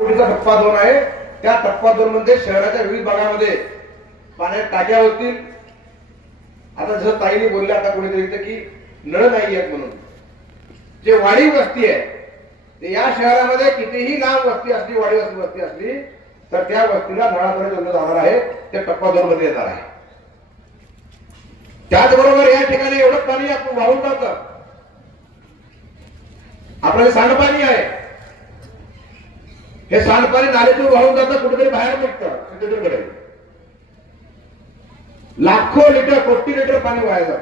कोटीचा टप्पा दोन आहे. त्या टप्पा दोन मध्ये शहराच्या विविध भागामध्ये पाण्यात टाक्या होतील. आता जसं ताईने बोलले आता कोणीतरी की नळ नाही आहेत म्हणून. जे वाढीव वस्ती आहे ते या शहरामध्ये कितीही लांब वस्ती असली वाढीव वस्ती वस्ती असली तर त्या वस्तीला नळापर्यंत जोडलं जाणार आहे ते टप्पा दोन मध्ये येणार आहे. त्याचबरोबर या ठिकाणी एवढं पाणी आपण वाहून जातं आपल्याला सांडपाणी आहे. हे सांडपाणी नालीतून वाहून जातं कुठेतरी बाहेर निघतं सिंधुदुर्गकडे लाखो लिटर कोटी लिटर पाणी वाया जात.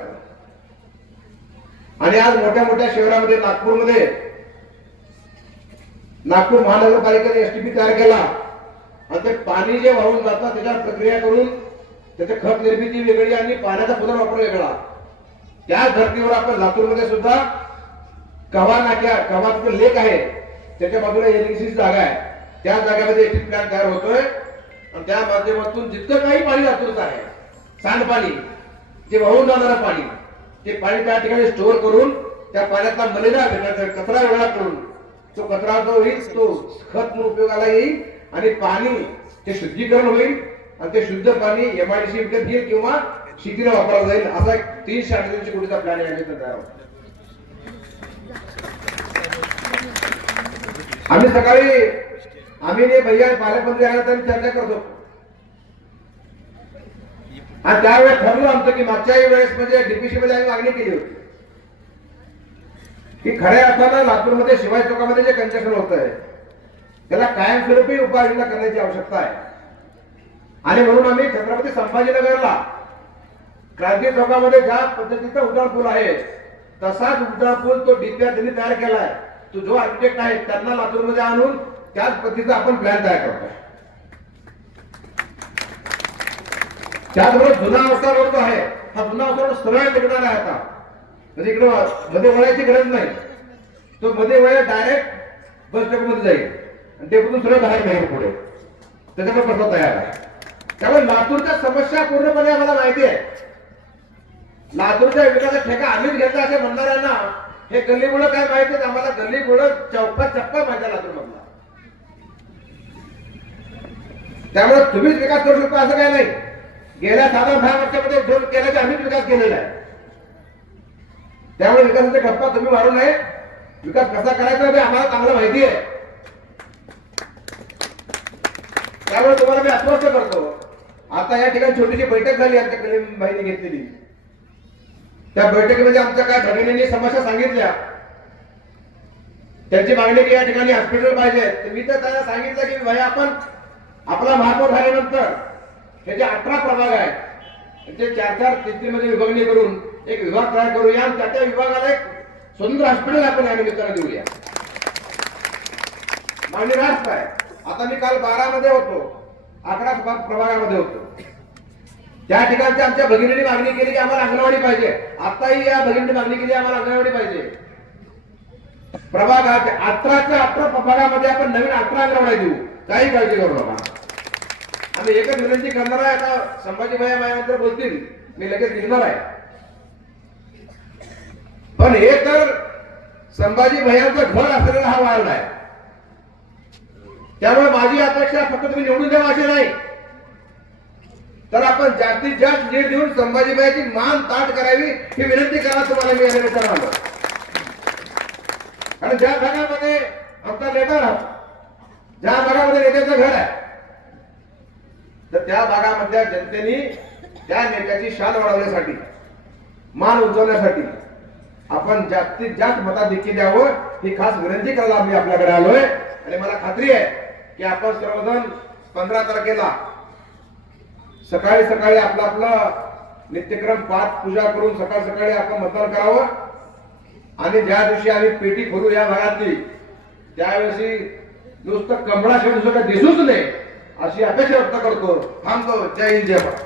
आणि आज मोठ्या मोठ्या शहरामध्ये नागपूरमध्ये नागपूर महानगरपालिकेने एसटीपी तयार केला. आणि ते पाणी जे वाहून जातं त्याच्यावर प्रक्रिया करून त्याचे खत निर्मिती वेगळी आणि पाण्याचा पुनर्वापर वेगळा. त्या धर्तीवर आपण लातूरमध्ये सुद्धा कवा नाक्या कवाचं लेक आहे. त्याच्या बाजूला एनएसी जागा आहे. त्या जागेमध्ये एटी प्लॅन तयार होतोय. आणि त्या माध्यमातून जितकं काही पाणी लातूरचं आहे सांडपाणी जे वाहून जाणारं पाणी ते पाणी त्या ठिकाणी स्टोअर करून त्या पाण्यातला मलिना भेटायचा कचरा वेगळा करून तो कचरा जो होईल तो खत म्हणून उपयोगाला येईल आणि पाणी ते शुद्धीकरण होईल. आणि ते शुद्ध पाणी एमआयडीसी विकत घेईल किंवा शेतीला वापरला जाईल. असा एक तीनशे अडतीनशे कोटीचा प्लॅन या तयार होतो. आम्ही सकाळी आम्ही नाही भैया पालकमंत्री आल्यानंतर आम्ही चर्चा करतो. आणि त्यावेळेस ठरलो आमचं की मागच्याही वेळेस म्हणजे डीपीसी मध्ये आम्ही मागणी केली होती. की खऱ्या अर्थानं लातूरमध्ये शिवाय चौकामध्ये जे कन्स्ट्रक्शन होत आहे त्याला कायमस्वरूपी उपाययोजना करण्याची आवश्यकता आहे. आणि म्हणून आम्ही छत्रपती संभाजीनगरला क्रांती चौकामध्ये ज्या पद्धतीचा उड्डाण पूल आहे तसाच उड्डाण पूल तो डीपीआर त्यांनी तयार केलाय. तो जो आर्किटेक्ट आहे त्यांना लातूरमध्ये आणून त्याच पद्धतीचा आपण प्लॅन तयार करतोय. त्याचबरोबर जुना अवसर रोड जो आहे हा जुना अवसर रोड सरळ निघणार आहे आता. म्हणजे इकडं मध्ये वळायची गरज नाही. तो मध्ये वळ डायरेक्ट बस स्टॉपमध्ये जाईल. आणि ते पुढून सरळ बाहेर नाही पुढे. त्याच्यामुळे प्रस्ताव तयार आहे. त्यामुळे लातूरच्या समस्या पूर्णपणे आम्हाला माहिती आहे. लातूरच्या विकासाचा ठेका आम्हीच घेतला असे म्हणणाऱ्यांना हे गल्लीमुळं काय माहिती? आहे आम्हाला गल्लीमुळं चौका चप्पा माहिती आहे लातूर मधला त्यामुळे तुम्हीच विकास करू शकता असं काय नाही. गेल्या साधारण दहा वर्षामध्ये जो केल्याचा आम्हीच विकास केलेला आहे. त्यामुळे विकासाचा गप्पा तुम्ही वाढू नये. विकास कसा करायचा हे आम्हाला चांगलं माहिती आहे. त्यामुळे तुम्हाला मी आश्वस्त करतो. आता या ठिकाणी छोटीशी बैठक झाली आमच्या कलीम घेतलेली. त्या बैठकीमध्ये म्हणजे आमच्या काय भगिनींनी समस्या सांगितल्या. त्यांची मागणी की या ठिकाणी हॉस्पिटल पाहिजे. तर मी तर त्यांना सांगितलं की भाई आपण आपला महापौर झाल्यानंतर हे जे अठरा प्रभाग आहेत ते चार चार तीन विभागणी करून एक विभाग तयार करूया. आणि त्या त्या विभागाला एक सुंदर हॉस्पिटल आपण या निमित्तानं देऊया. मागणी राष्ट्र आहे. आता मी काल बारा मध्ये होतो. अकरा प्रभागामध्ये होतो. त्या ठिकाणच्या आमच्या भगिनीने मागणी केली की आम्हाला अंगणवाडी पाहिजे. आताही या भगिनीने मागणी केली आम्हाला अंगणवाडी पाहिजे. प्रभागाच्या अठराच्या अठरा प्रभागामध्ये आपण नवीन अठरा अंगणवाडी देऊ. काही काळजी करू नका. आम्ही एकच विनंती करणार आहे आता संभाजी भाई माझ्यानंतर बोलतील. मी लगेच निघणार आहे. पण हे तर संभाजी भैयांचं घर असलेला हा वार्ड आहे. त्यामुळे माझी अपेक्षा फक्त तुम्ही निवडून द्यावा अशी नाही. तर आपण जास्तीत जास्त लीड देऊन संभाजीबाईची मान ताट करावी ही विनंती करा तुम्हाला मी या विचार आलो कारण ज्या भागामध्ये आमचा नेता राहतो ज्या भागामध्ये नेत्याचं घर आहे तर त्या भागामधल्या जनतेने त्या नेत्याची शान वाढवण्यासाठी मान उंचवण्यासाठी आपण जास्तीत जास्त मताधिक्य द्यावं ही खास विनंती करायला आम्ही आपल्याकडे आलोय. आणि मला खात्री आहे की आपण सर्वजण पंधरा तारखेला सकाळी सकाळी आपला आपला नित्यक्रम पाठ पूजा करून सकाळ सकाळी आपण मतदान करावं. आणि ज्या दिवशी आम्ही पेटी खोलू या भागातली त्यावेळी नुसतं कमळा शेवटी सुद्धा दिसूच नाही. अशी अपेक्षा व्यक्त करतो. थांबतो. जय हिंद जय भारत.